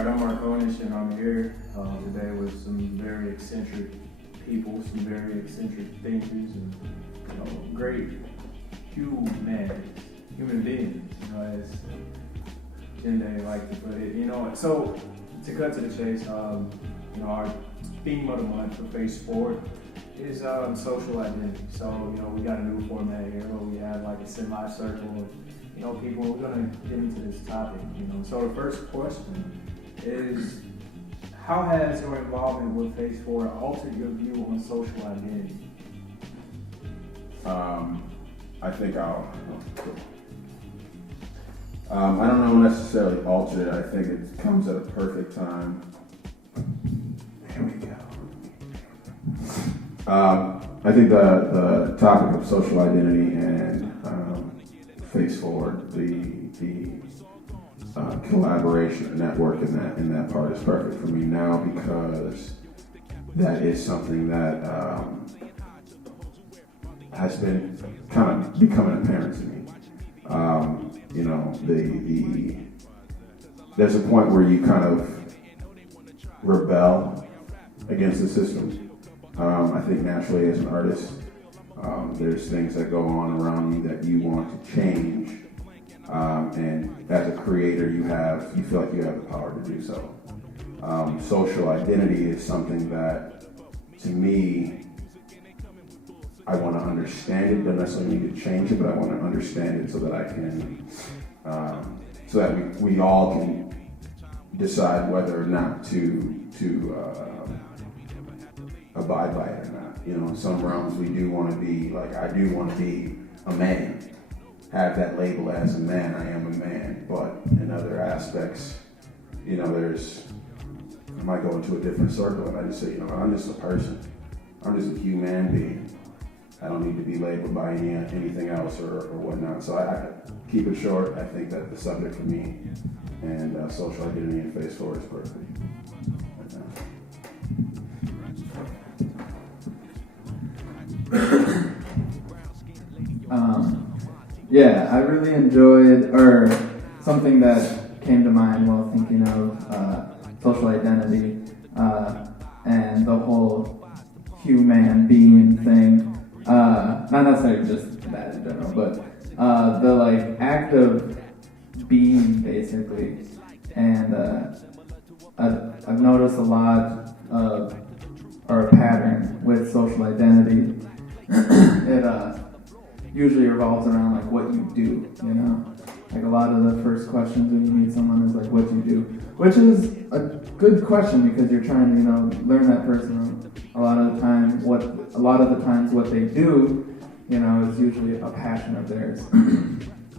Alright, I'm Marconish, and I'm here today with some very eccentric people, some very eccentric thinkers, and great human beings, as Jende like to put it. So to cut to the chase, our theme of the month for Face Forward is social identity. So we got a new format here where we have like a semi-circle of people. We're gonna get into this topic. So the first question is, how has your involvement with Face Forward altered your view on social identity? I think I don't know necessarily alter it. I think it comes at a perfect time. Here we go. I think the topic of social identity and Face Forward, the collaboration, network in that part is perfect for me now, because that is something that has been kind of becoming apparent to me. There's a point where you kind of rebel against the system. I think naturally as an artist, there's things that go on around you that you want to change. And as a creator, you feel like you have the power to do so. Social identity is something that, to me, I want to understand it. Don't necessarily need to change it, but I want to understand it so that I can, so that we all can decide whether or not to abide by it or not. In some realms, we do want to be like, I do want to be a man. Have that label as a man, I am a man. But in other aspects, I might go into a different circle and I just say, I'm just a person. I'm just a human being. I don't need to be labeled by anything else or whatnot. So I keep it short. I think that the subject for me and social identity and Face Forward is perfect. I really enjoyed, or something that came to mind while thinking of social identity and the whole human being thing. Not necessarily just that in general, but the act of being, basically. And I've noticed a lot of, or a pattern with social identity. It usually revolves around what you do, Like a lot of the first questions when you meet someone is what do you do? Which is a good question, because you're trying to, learn that person. A lot of the times what they do, is usually a passion of theirs,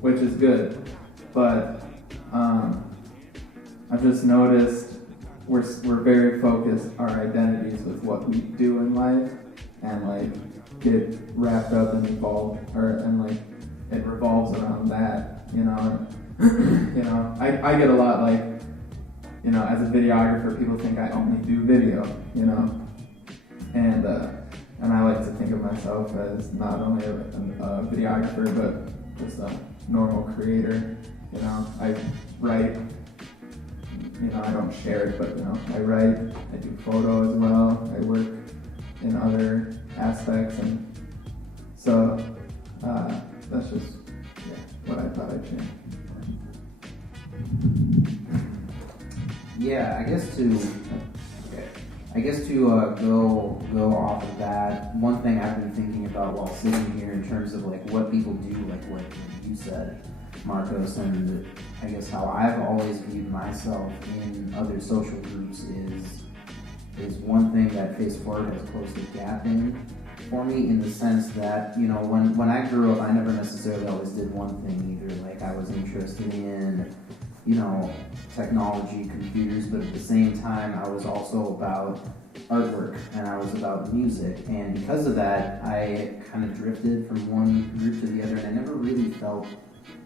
which is good. But I've just noticed we're very focused, our identities, with what we do in life, and get wrapped up and involved, it revolves around that, I get a lot as a videographer, people think I only do video, and I like to think of myself as not only a videographer, but just a normal creator. I write, I don't share it, but I write, I do photo as well, I work in other aspects, and so that's just what I thought I'd share. Yeah, I guess to go off of that, one thing I've been thinking about while sitting here in terms of what people do, what you said, Marcos, and I guess how I've always viewed myself in other social groups is one thing that Face Forward has closed the gap in for me, in the sense that, when I grew up, I never necessarily always did one thing either. I was interested in, technology, computers, but at the same time, I was also about artwork, and I was about music, and because of that, I kind of drifted from one group to the other, and I never really felt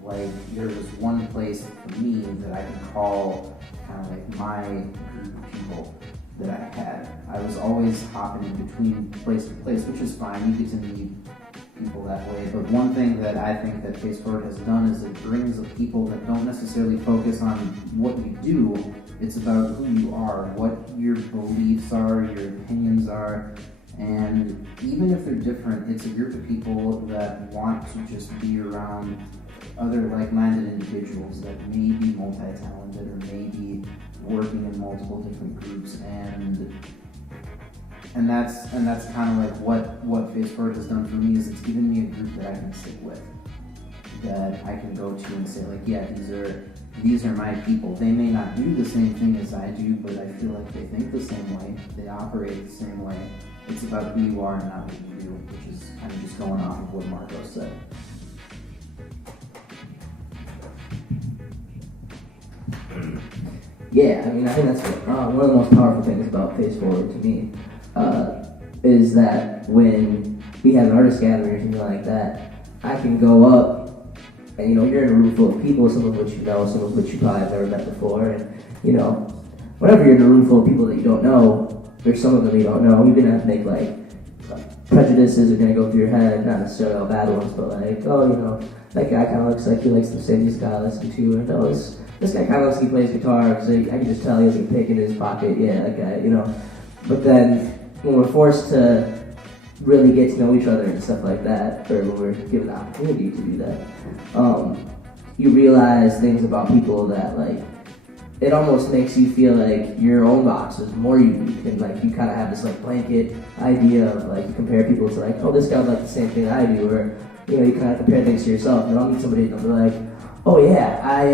like there was one place for me that I could call kind of my group of people that I had. I was always hopping in between place to place, which is fine. You get to meet people that way. But one thing that I think that Face Forward has done is it brings people that don't necessarily focus on what you do. It's about who you are, what your beliefs are, your opinions are, and even if they're different, it's a group of people that want to just be around other like-minded individuals that may be multi-talented or may be working in multiple different groups, and that's kind of like what Face Forward has done for me is it's given me a group that I can stick with, that I can go to and say like, yeah, these are my people. They may not do the same thing as I do, but I feel like they think the same way, they operate the same way. It's about who you are and not what you do, which is kind of just going off of what Marco said. Yeah, I mean, I think that's one of the most powerful things about Face Forward to me, is that when we have an artist gathering or something like that, I can go up and, you're in a room full of people, some of which you know, some of which you probably have never met before, and, whenever you're in a room full of people that you don't know, there's some of them you don't know, you're going to have to make, prejudices are going to go through your head, not necessarily all bad ones, but that guy kind of looks like he likes the same music I listen to, and this guy kind of looks like he plays guitar, because I can just tell he has a pick in his pocket, yeah, that guy, But then, when we're forced to really get to know each other and stuff like that, or when we're given the opportunity to do that, you realize things about people that, it almost makes you feel like your own box is more unique, and, you kind of have this, blanket idea of, you compare people to, oh, this guy's like the same thing I do, or, you kind of compare things to yourself, and I'll meet somebody and they'll be like, oh, yeah, I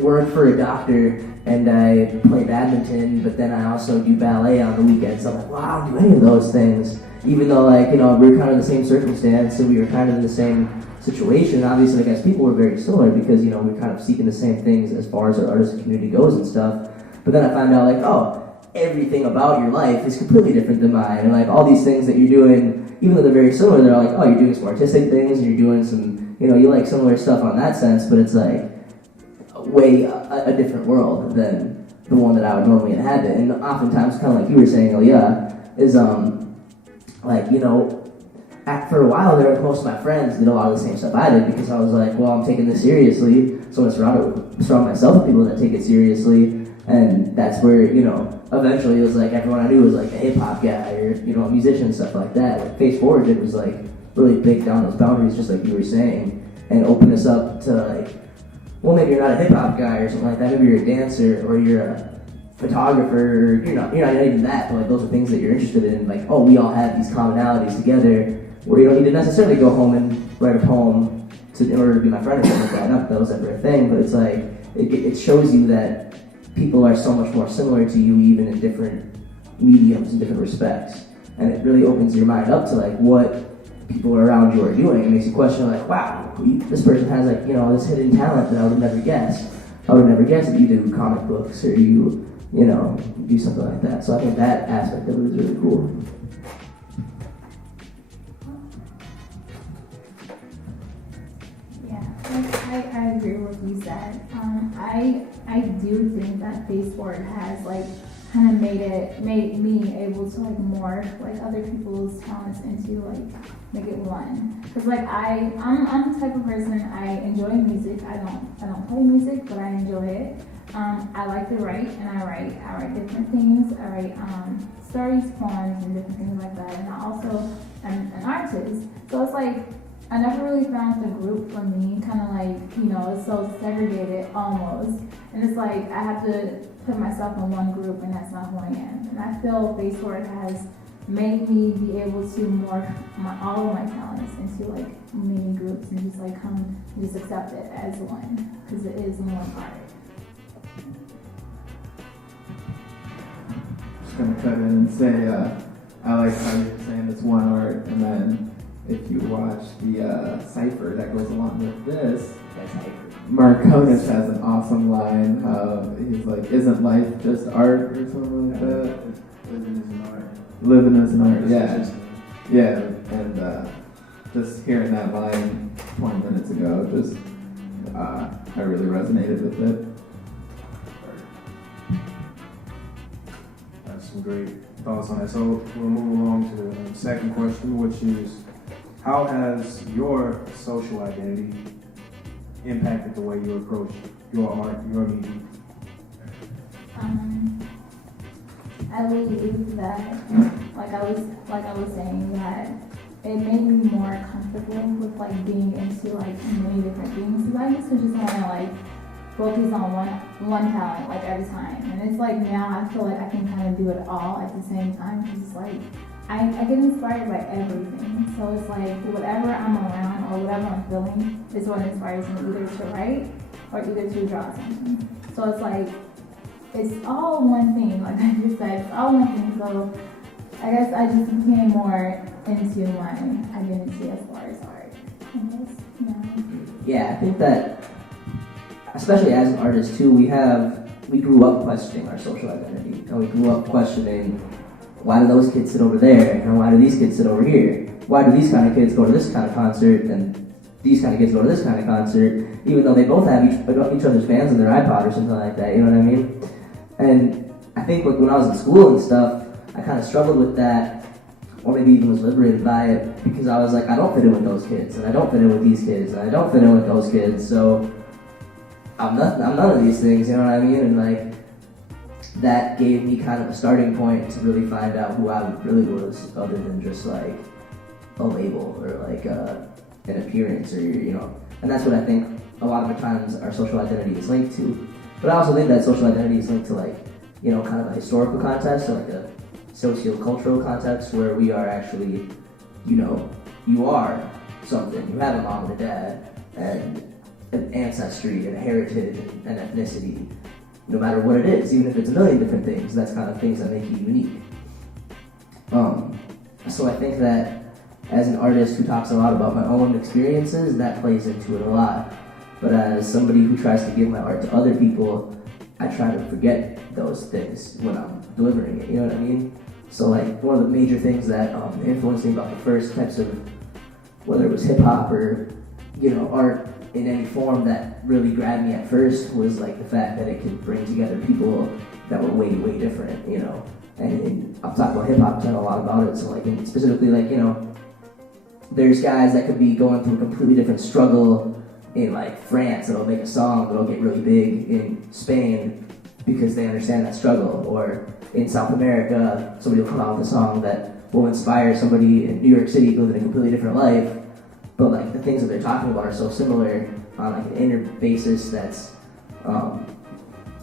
work for a doctor, and I play badminton, but then I also do ballet on the weekends. So I'm like, well, I don't do any of those things. Even though, we're kind of in the same circumstance, so we were kind of in the same situation. Obviously, as people were very similar because, we're kind of seeking the same things as far as our artistic community goes and stuff. But then I find out, everything about your life is completely different than mine. And, all these things that you're doing, even though they're very similar, they're like, you're doing some artistic things, and you're doing some, you like similar stuff on that sense, but it's way a different world than the one that I would normally inhabit. And oftentimes, kind of like you were saying, is for a while there, most of my friends did a lot of the same stuff I did because I was like, well, I'm taking this seriously, so I'm gonna surround myself with people that take it seriously. And that's where, eventually it was everyone I knew was a hip hop guy or, a musician and stuff like that. What Face Forward did was really break down those boundaries, just like you were saying, and open us up to well, maybe you're not a hip hop guy or something like that. Maybe you're a dancer or you're a photographer. Or you're not even that. But those are things that you're interested in. We all have these commonalities together, where you don't need to necessarily go home and write a poem in order to be my friend or something like that. Not that that was ever a thing, but it's it shows you that people are so much more similar to you, even in different mediums and different respects. And it really opens your mind up to what people around you are doing. It makes you question wow, this person has this hidden talent that I would never guess. I would never guess that you do comic books or you do something like that. So I think that aspect of it is really cool. Yeah, I agree with what you said. I do think that Face Forward has kind of made me able to morph other people's talents into make it one. Cause I'm the type of person, I enjoy music. I don't play music, but I enjoy it. I like to write, and I write different things. I write stories, poems, and different things like that. And I also am an artist. So it's I never really found the group for me, kind of it's so segregated almost. And it's I have to put myself in one group, and that's not who I am. And I feel Face Forward has made me be able to morph all of my talents into many groups and just come just accept it as one, because it is one art. Just gonna cut in and say, I like how you're saying it's one art, and then if you watch the cipher that goes along with this, Marconis has an awesome line. He's isn't life just art or something like that? Living is an art. Living is an art, yeah. Yeah, and just hearing that line 20 minutes ago, I really resonated with it. That's some great thoughts on that. So we'll move along to the second question, which is, how has your social identity impacted the way you approach your art, your music? I believe that, like I was saying, that it made me more comfortable with like being into like many different things. Because I used to just want to like focus on one talent like every time, and it's like now I feel like I can kind of do it all at the same time. Because it's like I get inspired by everything. So it's like whatever I'm around or whatever I'm feeling is what inspires me either to write or either to draw something. So it's like it's all one thing, like I just said, it's all one thing. So I guess I just became more into my identity as far as art. I guess, Yeah, I think that, especially as an artist too, we grew up questioning our social identity, and we grew up questioning, why do those kids sit over there, and why do these kids sit over here? Why do these kind of kids go to this kind of concert, and these kind of kids go to this kind of concert, even though they both have each other's bands on their iPod or something like that, you know what I mean? And I think like when I was in school and stuff, I kind of struggled with that, or maybe even was liberated by it, because I was like, I don't fit in with those kids, and I don't fit in with these kids, and I don't fit in with those kids, so I'm none of these things, you know what I mean? And like, that gave me kind of a starting point to really find out who I really was, other than just like a label or like an appearance, or you know. And that's what I think a lot of the times our social identity is linked to. But I also think that social identity is linked to like, you know, kind of a historical context, or like a socio-cultural context, where we are actually, you know, you are something. You have a mom and a dad, and an ancestry, and a heritage, and ethnicity. No matter what it is, even if it's a million different things, that's kind of things that make you unique. So I think that as an artist who talks a lot about my own experiences, that plays into it a lot. But as somebody who tries to give my art to other people, I try to forget those things when I'm delivering it, you know what I mean? So like, one of the major things that influenced me about the first types of, whether it was hip-hop or, you know, art in any form, that really grabbed me at first was like the fact that it could bring together people that were way, way different, you know? And I'll talk about hip-hop, I know a lot about it, so like, and specifically like, you know, there's guys that could be going through a completely different struggle in like France that'll make a song that'll get really big in Spain because they understand that struggle, or in South America somebody will come out with a song that will inspire somebody in New York City living a completely different life, but like the things that they're talking about are so similar on like an inner basis that's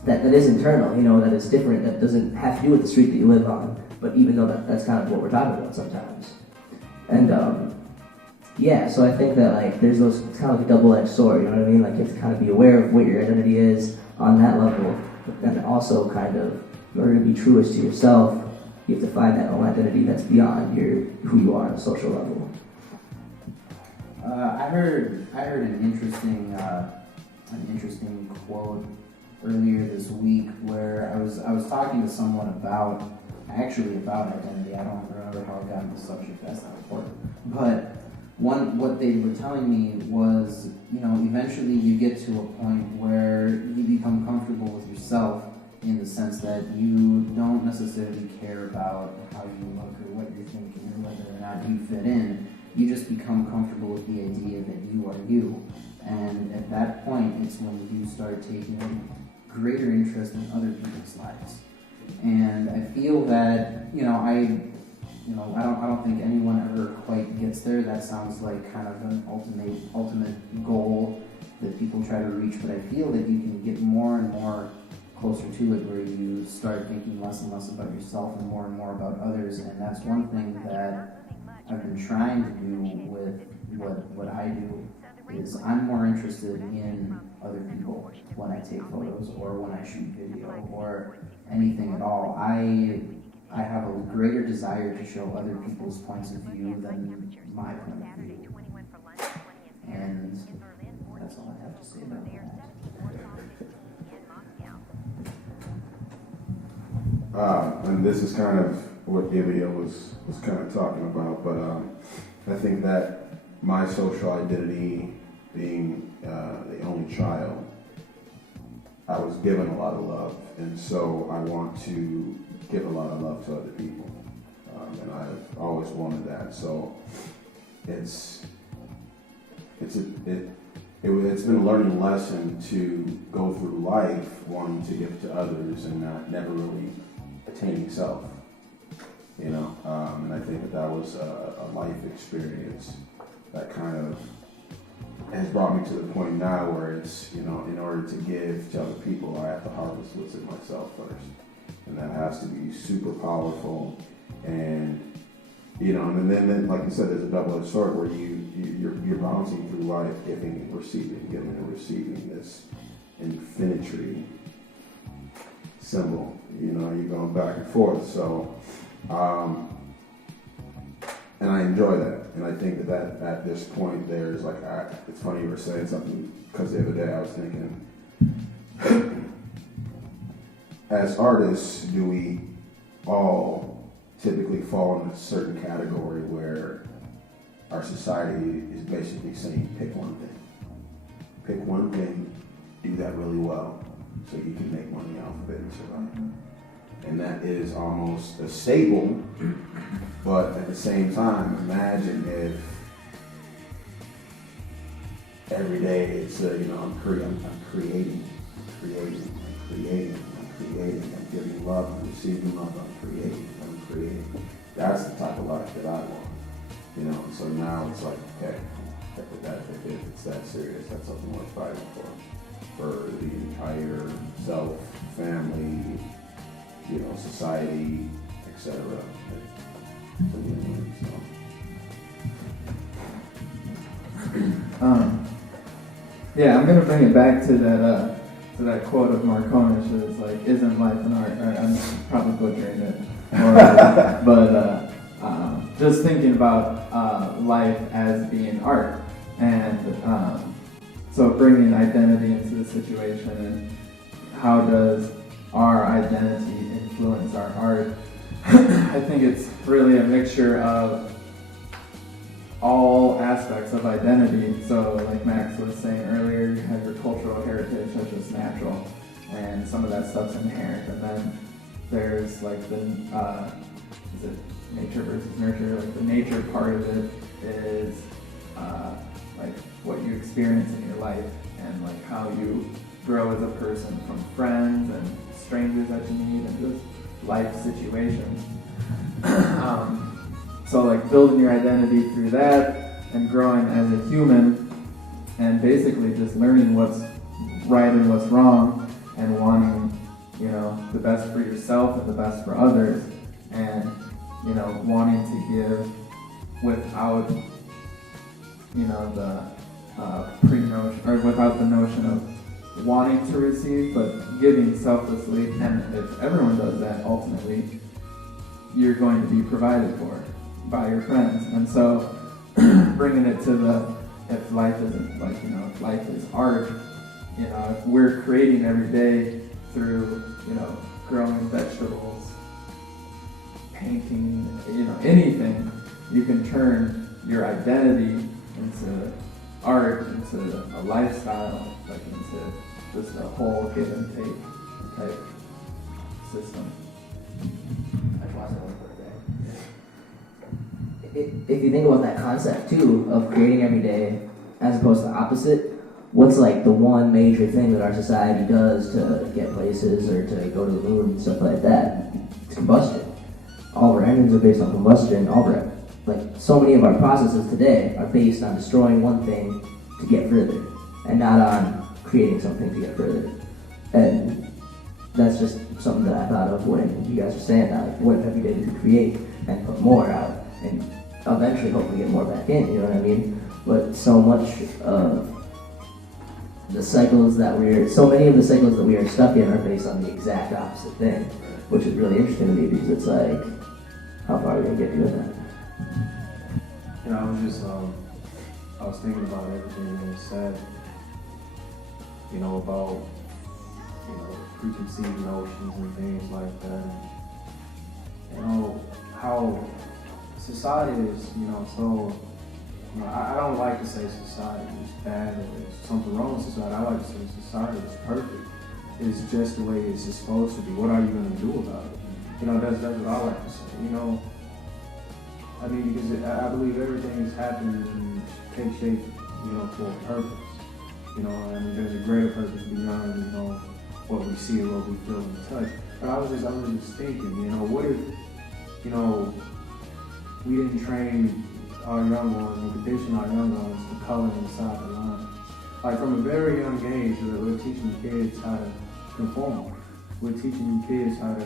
that is internal, you know, that is different, that doesn't have to do with the street that you live on, but even though that's kind of what we're talking about sometimes. And yeah, so I think that like there's those, it's kind of like a double-edged sword, you know what I mean? Like you have to kind of be aware of what your identity is on that level, and also kind of, in order to be truest to yourself, you have to find that own identity that's beyond who you are on a social level. I heard an interesting quote earlier this week where I was talking to someone about identity. I don't remember how I got on the subject. That's not important. But what they were telling me was, you know, eventually you get to a point where you become comfortable with yourself, in the sense that you don't necessarily care about how you look or what you're thinking or whether or not you fit in. You just become comfortable with the idea that you are you. And at that point, it's when you start taking greater interest in other people's lives. And I feel that, I don't think anyone ever quite gets there. That sounds like kind of an ultimate goal that people try to reach, but I feel that you can get more and more closer to it, where you start thinking less and less about yourself and more about others. And that's one thing that I've been trying to do with what I do, is I'm more interested in other people when I take photos or when I shoot video or anything at all. I have a greater desire to show other people's points of view than my point of view. And that's all I have to say about that. And this is kind of what Ilya was kind of talking about, but I think that my social identity, being the only child, I was given a lot of love, and so I want to give a lot of love to other people, and I've always wanted that. So it's been a learning lesson to go through life wanting to give to others and never really attaining self. And I think that was a life experience that kind of has brought me to the point now where it's, in order to give to other people, I have to harvest what's in myself first. And that has to be super powerful. And, and then like you said, there's a double-edged sword where you're bouncing through life, giving and receiving, this infinity symbol. You're going back and forth. So, and I enjoy that. And I think that at this point, there's like, it's funny you were saying something, because the other day I was thinking, as artists, do we all typically fall in a certain category where our society is basically saying, pick one thing. Pick one thing, do that really well, so you can make money off of it and survive. And that is almost a staple, but at the same time, imagine if every day it's, I'm creating, I'm giving love, I'm receiving love, I'm creating. That's the type of life that I want, so now it's like, okay, if it's that serious, that's something worth fighting for the entire self, family, society, etc. Yeah, I'm gonna bring it back to that quote of Marconish. It's like, "Isn't life an art?" Or, I'm probably butchering it, but just thinking about life as being art, and so bringing identity into the situation, and how does our identity influence our art? I think it's really a mixture of all aspects of identity. So like Max was saying earlier, you have your cultural heritage, that's just natural, and some of that stuff's inherent. And then there's like the, is it nature versus nurture? Like the nature part of it is like what you experience in your life, and like how you grow as a person from friends and strangers that you meet and just life situations. So like building your identity through that and growing as a human, and basically just learning what's right and what's wrong, and wanting, the best for yourself and the best for others, and, wanting to give without, the pre-notion, or without the notion of wanting to receive, but giving selflessly. And if everyone does that, ultimately, you're going to be provided for by your friends. And so bringing it to if life isn't like, if life is art, if we're creating every day through, growing vegetables, painting, anything, you can turn your identity into art, into a lifestyle, like into just a whole give and take type system. If you think about that concept too of creating every day as opposed to the opposite, what's like the one major thing that our society does to get places or to go to the moon and stuff like that? It's combustion. All of our engines are based on combustion. So many of our processes today are based on destroying one thing to get further, and not on creating something to get further. And that's just something that I thought of when you guys were saying that. Like, what if every day we could create and put more out, and eventually hopefully get more back in, you know what I mean? But so much of the cycles that so many of the cycles that we are stuck in are based on the exact opposite thing, which is really interesting to me, because it's like, how far are we going to get doing that? I was thinking about everything that you said, about, preconceived notions and things like that. How society is, so, I don't like to say society is bad or there's something wrong with society. I like to say society is perfect. It's just the way it's supposed to be. What are you going to do about it? that's what I like to say. I mean, because I believe everything is happening and takes shape, for a purpose. I mean, there's a greater purpose beyond, what we see or what we feel and touch. But I was just thinking, what if, we didn't train our young ones and condition our young ones to color inside the line. Like from a very young age, we're teaching kids how to conform. We're teaching kids how to,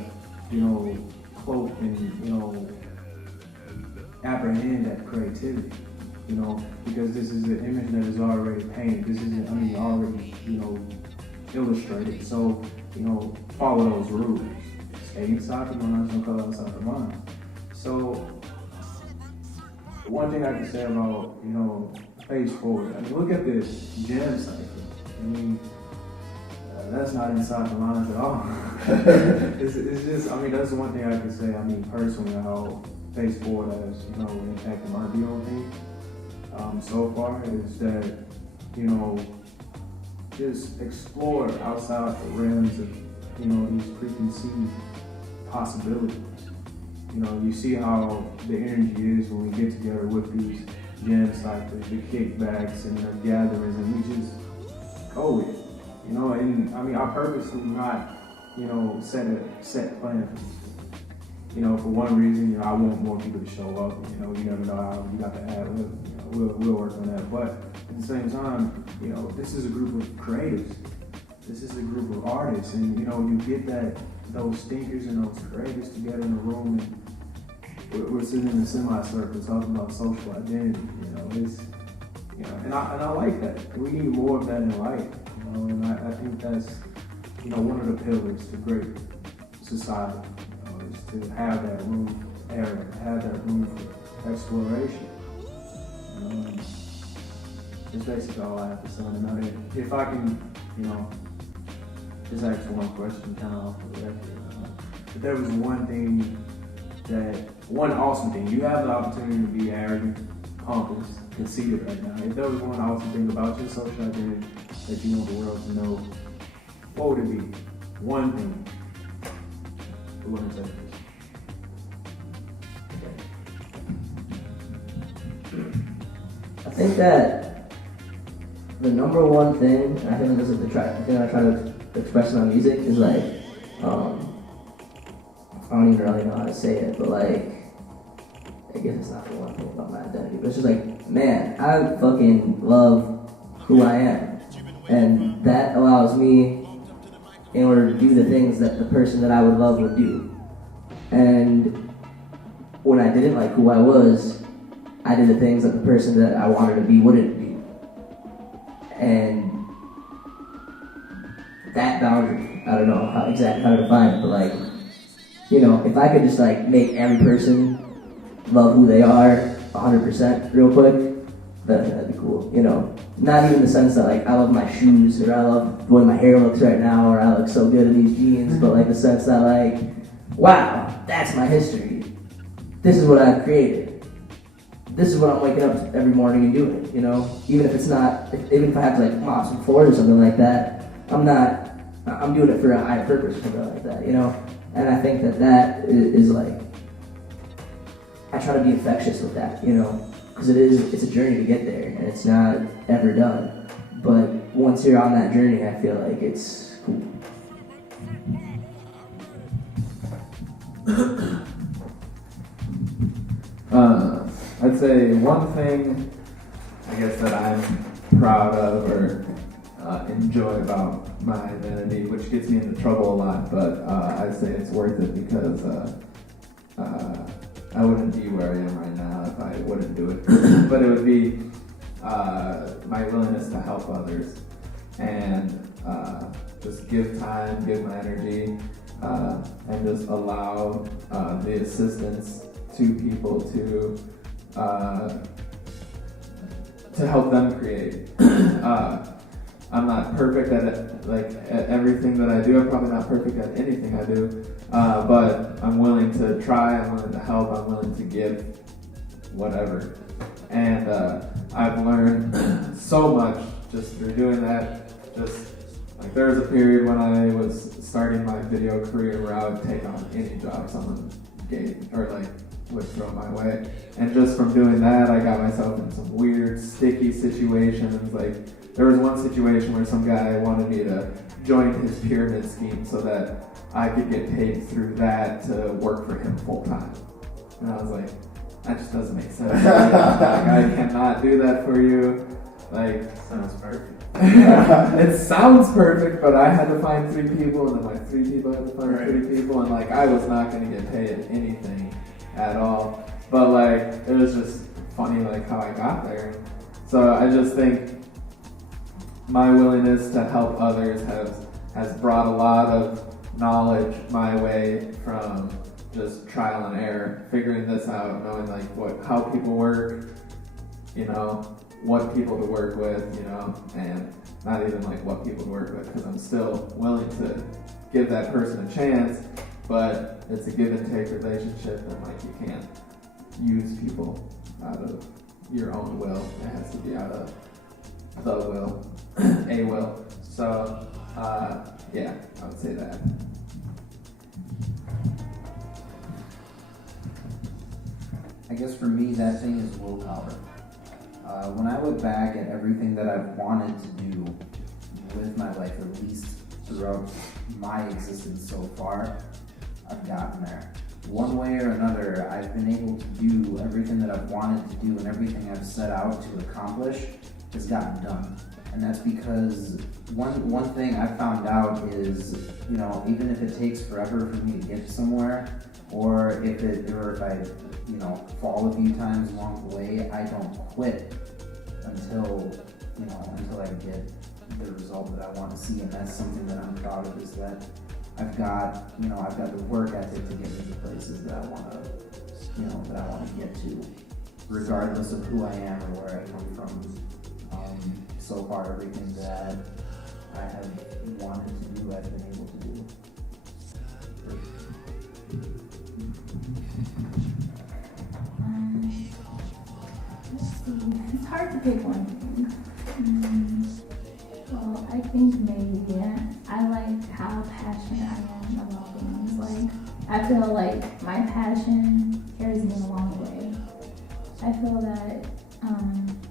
cloak and, apprehend that creativity, because this is an image that is already painted. This is, already, illustrated. So, follow those rules. Stay inside the lines, don't color outside the lines. So, one thing I can say about, Phase Forward, look at this gem cycle. That's not inside the lines at all. it's just, that's the one thing I can say, personally, how Phase Forward has, impacted my view on things so far is that, just explore outside the realms of, these preconceived possibilities. You see how the energy is when we get together with these gems, like the kickbacks and the gatherings, and we just go with it. And I purposely not, set plan for these things. For one reason, I want more people to show up. You never know how you got to ad lib. We'll work on that. But at the same time, this is a group of creatives. This is a group of artists, and you get those thinkers and those creatives together in a room, and we're sitting in a semicircle talking about social identity. And I like that. We need more of that in life. And I think that's one of the pillars to great society. Is to have that room area, have that room for exploration. That's basically all I have to say on that. If I can, just ask one question kind of off the record. If there was one awesome thing, you have the opportunity to be arrogant, pompous, conceited right now. If there was one awesome thing about your social identity that you want the world to know, what would it be? One thing. Who wouldn't say this? I think that the number one thing, I think this is the thing I try to express in my music is like, I don't even really know how to say it, but like, I guess it's not the one thing about my identity, but it's just like, man, I fucking love who I am. And that allows me, in order to do the things that the person that I would love would do. And when I didn't like who I was, I did the things that the person that I wanted to be wouldn't do. And that boundary, I don't know how to define it, but like, if I could just like make every person love who they are 100% real quick, then that'd be cool. Not even in the sense that like I love my shoes or I love the way my hair looks right now or I look so good in these jeans, but like the sense that like, wow, that's my history. This is what I've created. This is what I'm waking up every morning and doing, Even if it's not, even if I have to like mop some floors or something like that, I'm doing it for a higher purpose or something like that, And I think that is like, I try to be infectious with that, because it's a journey to get there and it's not ever done. But once you're on that journey, I feel like it's cool. I'd say one thing, I guess, that I'm proud of or enjoy about my identity, which gets me into trouble a lot, but I'd say it's worth it because I wouldn't be where I am right now if I wouldn't do it. But it would be my willingness to help others and just give time, give my energy, and just allow the assistance to people to help them create. I'm not perfect at everything that I do. I'm probably not perfect at anything I do, but I'm willing to try. I'm willing to help. I'm willing to give whatever. And I've learned so much just through doing that. Just Like there was a period when I was starting my video career where I would take on any job someone gave or like would throw my way. And just from doing that, I got myself in some weird, sticky situations. Like there was one situation where some guy wanted me to join his pyramid scheme so that I could get paid through that to work for him full time. And I was like, that just doesn't make sense. Like, I cannot do that for you. Like, Sounds perfect. it sounds perfect, but I had to find 3 people, and then like 3 people had to find Right. 3 people, and like I was not going to get paid anything at all. But like it was just funny like how I got there. So I just think my willingness to help others has brought a lot of knowledge my way from just trial and error, figuring this out, knowing like how people work, you know, what people to work with, you know, and not even like what people to work with, because I'm still willing to give that person a chance, but it's a give and take relationship, and like you can't use people out of your own will. It has to be out of the will, a will. So yeah, I would say that. I guess for me, that thing is willpower. When I look back at everything that I've wanted to do with my life, at least throughout my existence so far, I've gotten there. One way or another, I've been able to do everything that I've wanted to do, and everything I've set out to accomplish has gotten done. And that's because one thing I found out is, you know, even if it takes forever for me to get somewhere, or if I, you know, fall a few times along the way, I don't quit until I get the result that I want to see. And that's something that I'm proud of, is that I've got the work ethic to get me to places that I want to get to, regardless of who I am or where I come from. So far, everything that I have wanted to do, I've been able to do. Let's see. It's hard to pick one thing. Well, I think maybe I like how passionate I am about things. Like, I feel like my passion carries me a long way. I feel that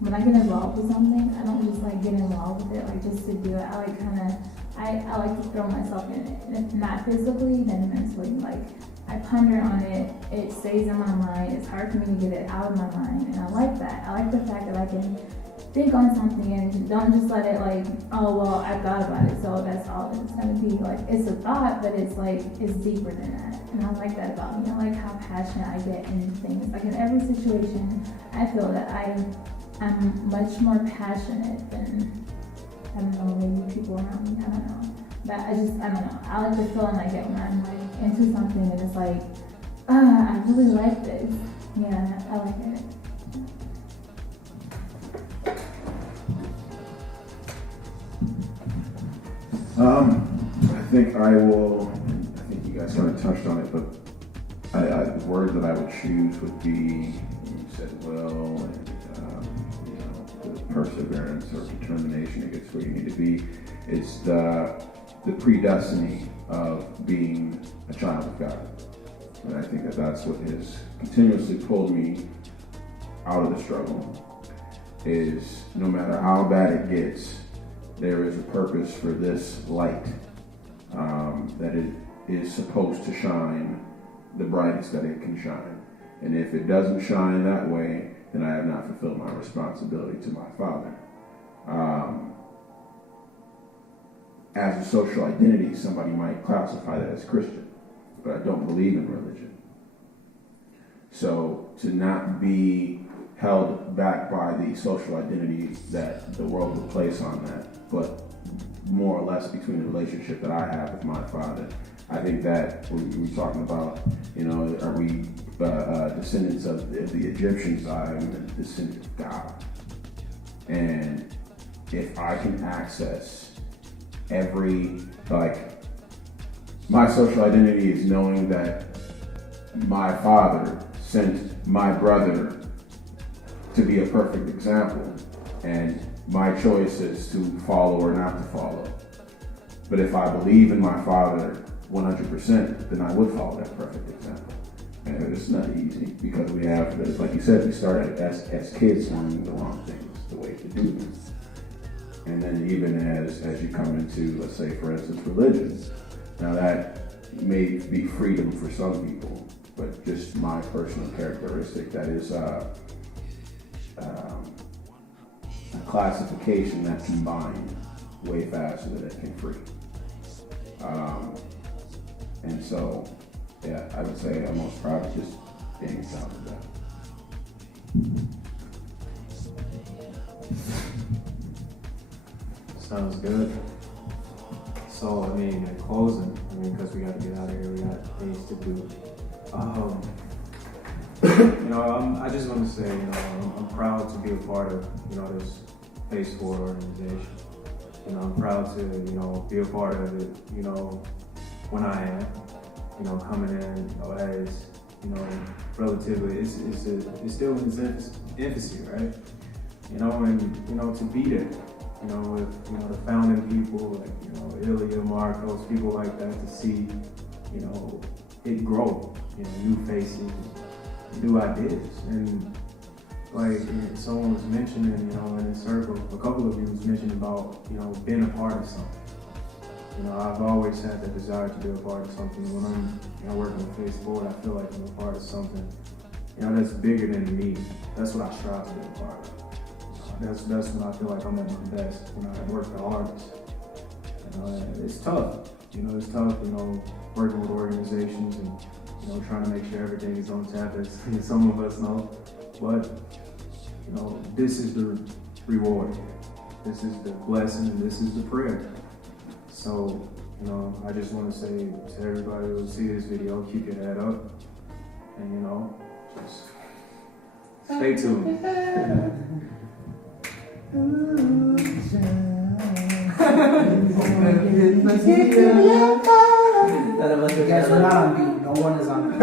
when I get involved with something, I don't just like get involved with it like just to do it. I like I like to throw myself in it. And if not physically, then mentally. Like, I ponder on it, it stays in my mind, it's hard for me to get it out of my mind, and I like that. I like the fact that I can think on something and don't just let it like, oh well, I thought about it, so that's all it's gonna be. Like, it's a thought, but it's like, it's deeper than that. And I like that about me. I like how passionate I get in things. Like, in every situation, I feel that I'm much more passionate than, I don't know, maybe people around me, I don't know. But I don't know. I like the feeling I get when I'm like into something and it's like, I really like this. Yeah, I like it. I think you guys kind of touched on it, but the word that I would choose would be, you said will, and the perseverance or determination to get where you need to be. It's the predestiny of being a child of God. And I think that that's what has continuously pulled me out of the struggle, is no matter how bad it gets, there is a purpose for this light, that it is supposed to shine the brightest that it can shine. And if it doesn't shine that way, then I have not fulfilled my responsibility to my Father. As a social identity, somebody might classify that as Christian, but I don't believe in religion. So to not be held back by the social identity that the world would place on that, but more or less between the relationship that I have with my Father. I think that we're talking about, are we descendants of the Egyptians? I'm a descendant of God. And if I can access my social identity is knowing that my Father sent my brother to be a perfect example, and my choice is to follow or not to follow. But if I believe in my father 100%, then I would follow that perfect example. And it's not easy because we have, like you said, we started as kids learning the wrong things, the way to do them. And then even as you come into, let's say, for instance, religion, now that may be freedom for some people, but just my personal characteristic, that is a classification that combined way faster than it can free. And so, yeah, I would say I'm most proud of just being a child of that. Sounds good. So, I mean, in closing, because we got to get out of here, we got things to do. I just want to say, I'm proud to be a part of, this Phase 4 organization. I'm proud to, be a part of it, when I am, coming in, as, relatively, it's still in its infancy, right? And, to be there, with, the founding people, like, Ilya, Marcos, people like that, to see, it grow, new faces, new ideas. And like someone was mentioning, in a circle, a couple of you was mentioning about, being a part of something. I've always had that desire to be a part of something. When I'm, working with Phase 4, I feel like I'm a part of something, that's bigger than me. That's what I strive to be a part of. That's when I feel like I'm at my best, when I work the hardest. It's tough. It's tough, working with organizations and, trying to make sure everything is on tap, as some of us know. But, this is the reward. This is the blessing, and this is the prayer. So, I just want to say to everybody who will see this video, keep your head up. And, just stay tuned. You guys are not on beat. No one is on beat.